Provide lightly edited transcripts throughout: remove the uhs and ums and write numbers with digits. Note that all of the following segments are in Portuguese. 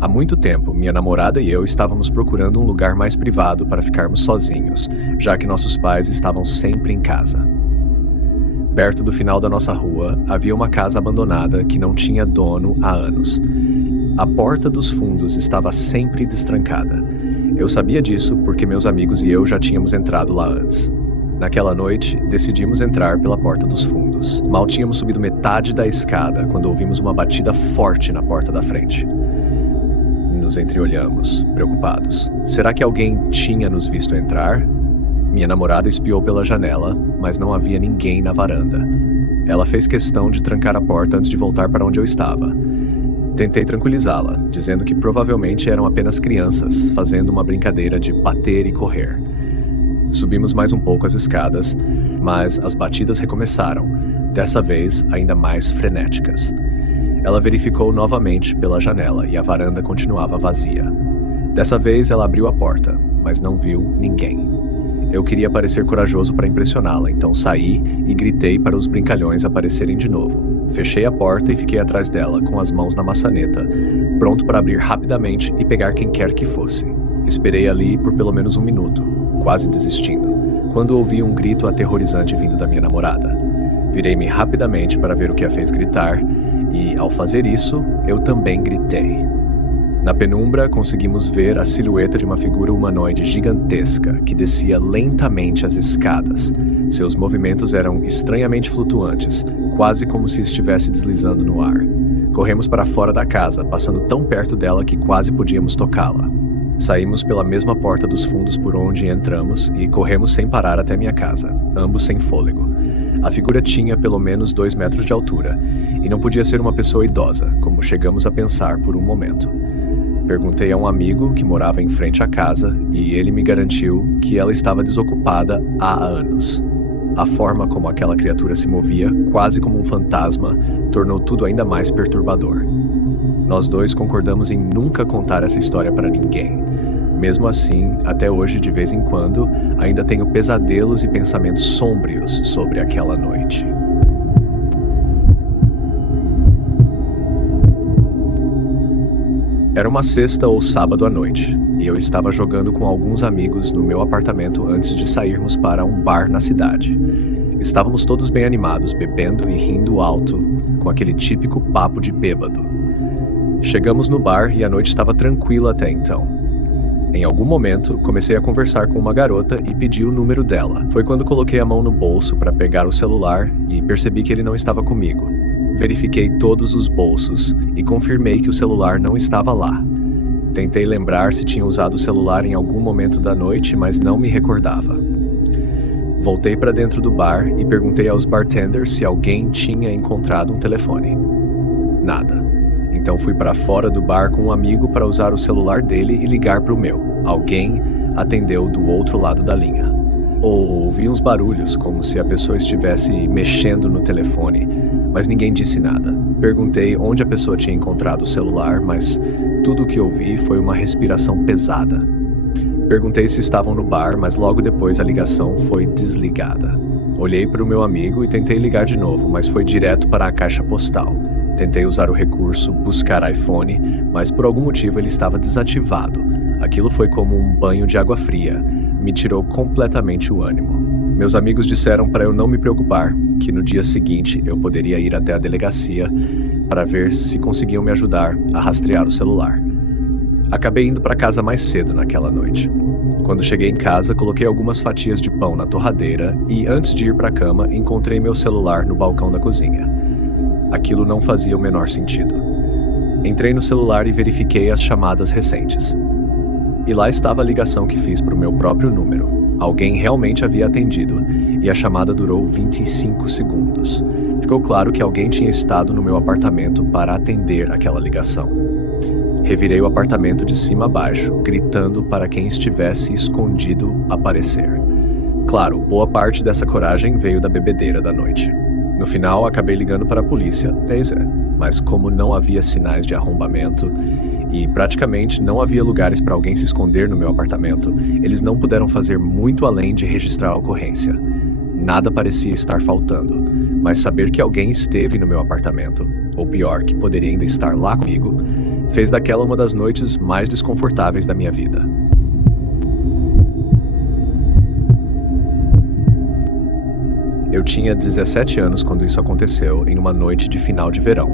Há muito tempo, minha namorada e eu estávamos procurando um lugar mais privado para ficarmos sozinhos, já que nossos pais estavam sempre em casa. Perto do final da nossa rua, havia uma casa abandonada que não tinha dono há anos. A porta dos fundos estava sempre destrancada. Eu sabia disso porque meus amigos e eu já tínhamos entrado lá antes. Naquela noite, decidimos entrar pela porta dos fundos. Mal tínhamos subido metade da escada quando ouvimos uma batida forte na porta da frente. Nos entreolhamos, preocupados. Será que alguém tinha nos visto entrar? Minha namorada espiou pela janela, mas não havia ninguém na varanda. Ela fez questão de trancar a porta antes de voltar para onde eu estava. Tentei tranquilizá-la, dizendo que provavelmente eram apenas crianças, fazendo uma brincadeira de bater e correr. Subimos mais um pouco as escadas, mas as batidas recomeçaram, dessa vez ainda mais frenéticas. Ela verificou novamente pela janela e a varanda continuava vazia. Dessa vez ela abriu a porta, mas não viu ninguém. Eu queria parecer corajoso para impressioná-la, então saí e gritei para os brincalhões aparecerem de novo. Fechei a porta e fiquei atrás dela, com as mãos na maçaneta, pronto para abrir rapidamente e pegar quem quer que fosse. Esperei ali por pelo menos um minuto, quase desistindo, quando ouvi um grito aterrorizante vindo da minha namorada. Virei-me rapidamente para ver o que a fez gritar e, ao fazer isso, eu também gritei. Na penumbra, conseguimos ver a silhueta de uma figura humanoide gigantesca que descia lentamente as escadas. Seus movimentos eram estranhamente flutuantes, quase como se estivesse deslizando no ar. Corremos para fora da casa, passando tão perto dela que quase podíamos tocá-la. Saímos pela mesma porta dos fundos por onde entramos e corremos sem parar até minha casa, ambos sem fôlego. A figura tinha pelo menos 2 metros de altura, e não podia ser uma pessoa idosa, como chegamos a pensar por um momento. Perguntei a um amigo que morava em frente à casa, e ele me garantiu que ela estava desocupada há anos. A forma como aquela criatura se movia, quase como um fantasma, tornou tudo ainda mais perturbador. Nós dois concordamos em nunca contar essa história para ninguém. Mesmo assim, até hoje, de vez em quando, ainda tenho pesadelos e pensamentos sômbrios sobre aquela noite. Era uma sexta ou sábado à noite, e eu estava jogando com alguns amigos no meu apartamento antes de sairmos para um bar na cidade. Estávamos todos bem animados, bebendo e rindo alto, com aquele típico papo de bêbado. Chegamos no bar e a noite estava tranquila até então. Em algum momento, comecei a conversar com uma garota e pedi o número dela. Foi quando coloquei a mão no bolso para pegar o celular e percebi que ele não estava comigo. Verifiquei todos os bolsos e confirmei que o celular não estava lá. Tentei lembrar se tinha usado o celular em algum momento da noite, mas não me recordava. Voltei para dentro do bar e perguntei aos bartenders se alguém tinha encontrado um telefone. Nada. Então fui para fora do bar com um amigo para usar o celular dele e ligar para o meu. Alguém atendeu do outro lado da linha. Ouvi uns barulhos, como se a pessoa estivesse mexendo no telefone, mas ninguém disse nada. Perguntei onde a pessoa tinha encontrado o celular, mas tudo o que ouvi foi uma respiração pesada. Perguntei se estavam no bar, mas logo depois a ligação foi desligada. Olhei para o meu amigo e tentei ligar de novo, mas foi direto para a caixa postal. Tentei usar o recurso buscar iPhone, mas por algum motivo ele estava desativado. Aquilo foi como um banho de água fria. Me tirou completamente o ânimo. Meus amigos disseram para eu não me preocupar, que no dia seguinte eu poderia ir até a delegacia para ver se conseguiam me ajudar a rastrear o celular. Acabei indo para casa mais cedo naquela noite. Quando cheguei em casa, coloquei algumas fatias de pão na torradeira e, antes de ir para a cama, encontrei meu celular no balcão da cozinha. Aquilo não fazia o menor sentido. Entrei no celular e verifiquei as chamadas recentes. E lá estava a ligação que fiz para o meu próprio número. Alguém realmente havia atendido, e a chamada durou 25 segundos. Ficou claro que alguém tinha estado no meu apartamento para atender aquela ligação. Revirei o apartamento de cima a baixo, gritando para quem estivesse escondido aparecer. Claro, boa parte dessa coragem veio da bebedeira da noite. No final, acabei ligando para a polícia, mas como não havia sinais de arrombamento e praticamente não havia lugares para alguém se esconder no meu apartamento, eles não puderam fazer muito além de registrar a ocorrência. Nada parecia estar faltando, mas saber que alguém esteve no meu apartamento, ou pior, que poderia ainda estar lá comigo, fez daquela uma das noites mais desconfortáveis da minha vida. Eu tinha 17 anos quando isso aconteceu, em uma noite de final de verão.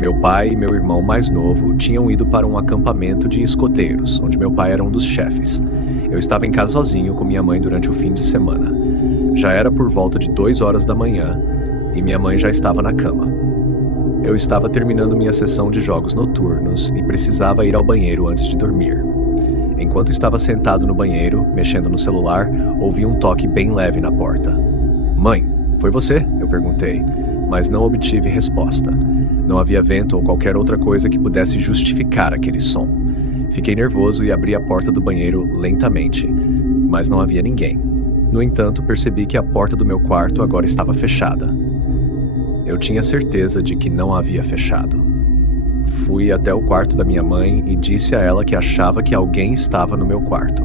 Meu pai e meu irmão mais novo tinham ido para um acampamento de escoteiros, onde meu pai era um dos chefes. Eu estava em casa sozinho com minha mãe durante o fim de semana. Já era por volta de 2 horas da manhã e minha mãe já estava na cama. Eu estava terminando minha sessão de jogos noturnos e precisava ir ao banheiro antes de dormir. Enquanto estava sentado no banheiro, mexendo no celular, ouvi um toque bem leve na porta. "Mãe, foi você?" eu perguntei, mas não obtive resposta. Não havia vento ou qualquer outra coisa que pudesse justificar aquele som. Fiquei nervoso e abri a porta do banheiro lentamente, mas não havia ninguém. No entanto, percebi que a porta do meu quarto agora estava fechada. Eu tinha certeza de que não havia fechado. Fui até o quarto da minha mãe e disse a ela que achava que alguém estava no meu quarto.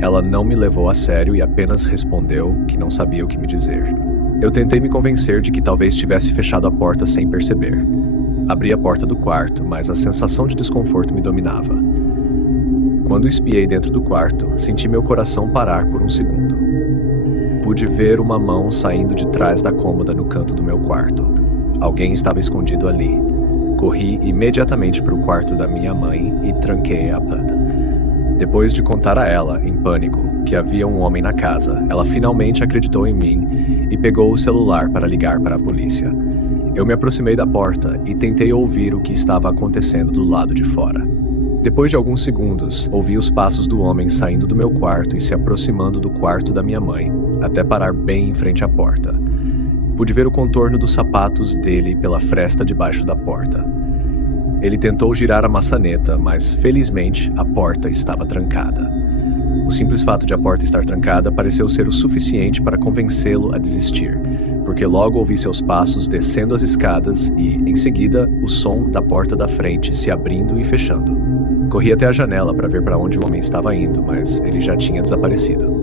Ela não me levou a sério e apenas respondeu que não sabia o que me dizer. Eu tentei me convencer de que talvez tivesse fechado a porta sem perceber. Abri a porta do quarto, mas a sensação de desconforto me dominava. Quando espiei dentro do quarto, senti meu coração parar por um segundo. Pude ver uma mão saindo de trás da cômoda no canto do meu quarto. Alguém estava escondido ali. Corri imediatamente para o quarto da minha mãe e tranquei a porta. Depois de contar a ela, em pânico, que havia um homem na casa, ela finalmente acreditou em mim e pegou o celular para ligar para a polícia. Eu me aproximei da porta e tentei ouvir o que estava acontecendo do lado de fora. Depois de alguns segundos, ouvi os passos do homem saindo do meu quarto e se aproximando do quarto da minha mãe, até parar bem em frente à porta. Pude ver o contorno dos sapatos dele pela fresta debaixo da porta. Ele tentou girar a maçaneta, mas felizmente a porta estava trancada. O simples fato de a porta estar trancada pareceu ser o suficiente para convencê-lo a desistir, porque logo ouvi seus passos descendo as escadas e, em seguida, o som da porta da frente se abrindo e fechando. Corri até a janela para ver para onde o homem estava indo, mas ele já tinha desaparecido.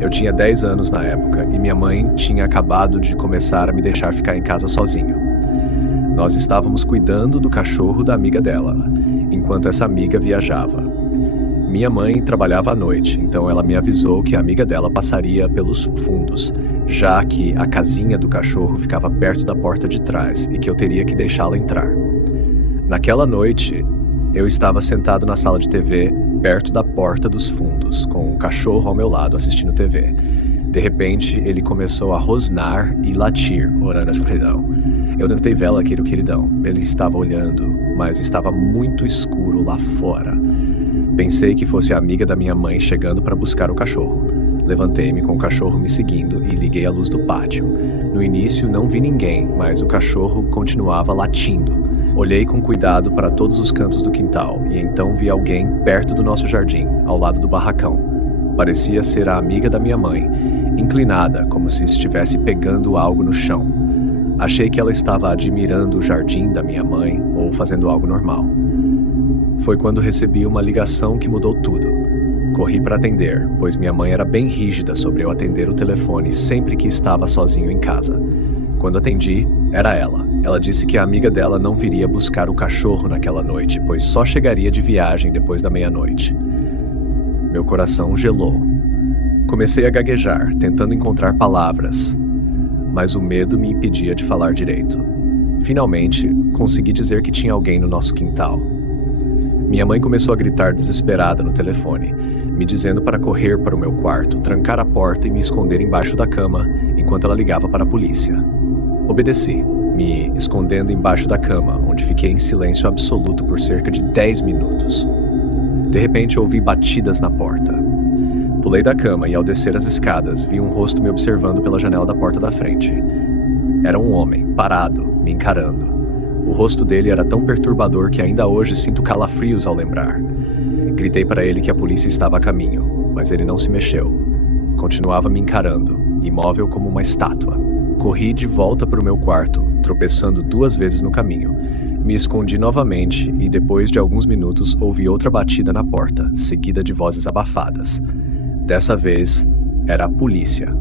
Eu tinha 10 anos na época e minha mãe tinha acabado de começar a me deixar ficar em casa sozinho. Nós estávamos cuidando do cachorro da amiga dela, enquanto essa amiga viajava. Minha mãe trabalhava à noite, então ela me avisou que a amiga dela passaria pelos fundos, já que a casinha do cachorro ficava perto da porta de trás e que eu teria que deixá-la entrar. Naquela noite, eu estava sentado na sala de TV, perto da porta dos fundos, com o cachorro ao meu lado assistindo TV. De repente, ele começou a rosnar e latir, orando ao queridão. Eu tentei vê-la aqui no queridão. Ele estava olhando, mas estava muito escuro lá fora. Pensei que fosse a amiga da minha mãe chegando para buscar o cachorro. Levantei-me com o cachorro me seguindo e liguei a luz do pátio. No início, não vi ninguém, mas o cachorro continuava latindo. Olhei com cuidado para todos os cantos do quintal e então vi alguém perto do nosso jardim, ao lado do barracão. Parecia ser a amiga da minha mãe, inclinada, como se estivesse pegando algo no chão. Achei que ela estava admirando o jardim da minha mãe ou fazendo algo normal. Foi quando recebi uma ligação que mudou tudo. Corri para atender, pois minha mãe era bem rígida sobre eu atender o telefone sempre que estava sozinho em casa. Quando atendi, era ela. Ela disse que a amiga dela não viria buscar o cachorro naquela noite, pois só chegaria de viagem depois da meia-noite. Meu coração gelou. Comecei a gaguejar, tentando encontrar palavras, mas o medo me impedia de falar direito. Finalmente, consegui dizer que tinha alguém no nosso quintal. Minha mãe começou a gritar desesperada no telefone, me dizendo para correr para o meu quarto, trancar a porta e me esconder embaixo da cama, enquanto ela ligava para a polícia. Obedeci, me escondendo embaixo da cama, onde fiquei em silêncio absoluto por cerca de 10 minutos. De repente ouvi batidas na porta. Pulei da cama e ao descer as escadas vi um rosto me observando pela janela da porta da frente. Era um homem, parado, me encarando. O rosto dele era tão perturbador que ainda hoje sinto calafrios ao lembrar. Gritei para ele que a polícia estava a caminho, mas ele não se mexeu. Continuava me encarando, imóvel como uma estátua. Corri de volta para o meu quarto, tropeçando 2 vezes no caminho. Me escondi novamente e depois de alguns minutos ouvi outra batida na porta, seguida de vozes abafadas. Dessa vez, era a polícia.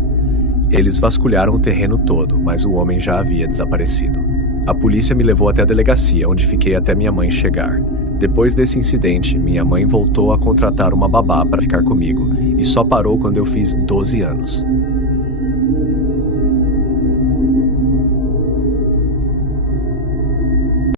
Eles vasculharam o terreno todo, mas o homem já havia desaparecido. A polícia me levou até a delegacia, onde fiquei até minha mãe chegar. Depois desse incidente, minha mãe voltou a contratar uma babá para ficar comigo, e só parou quando eu fiz 12 anos.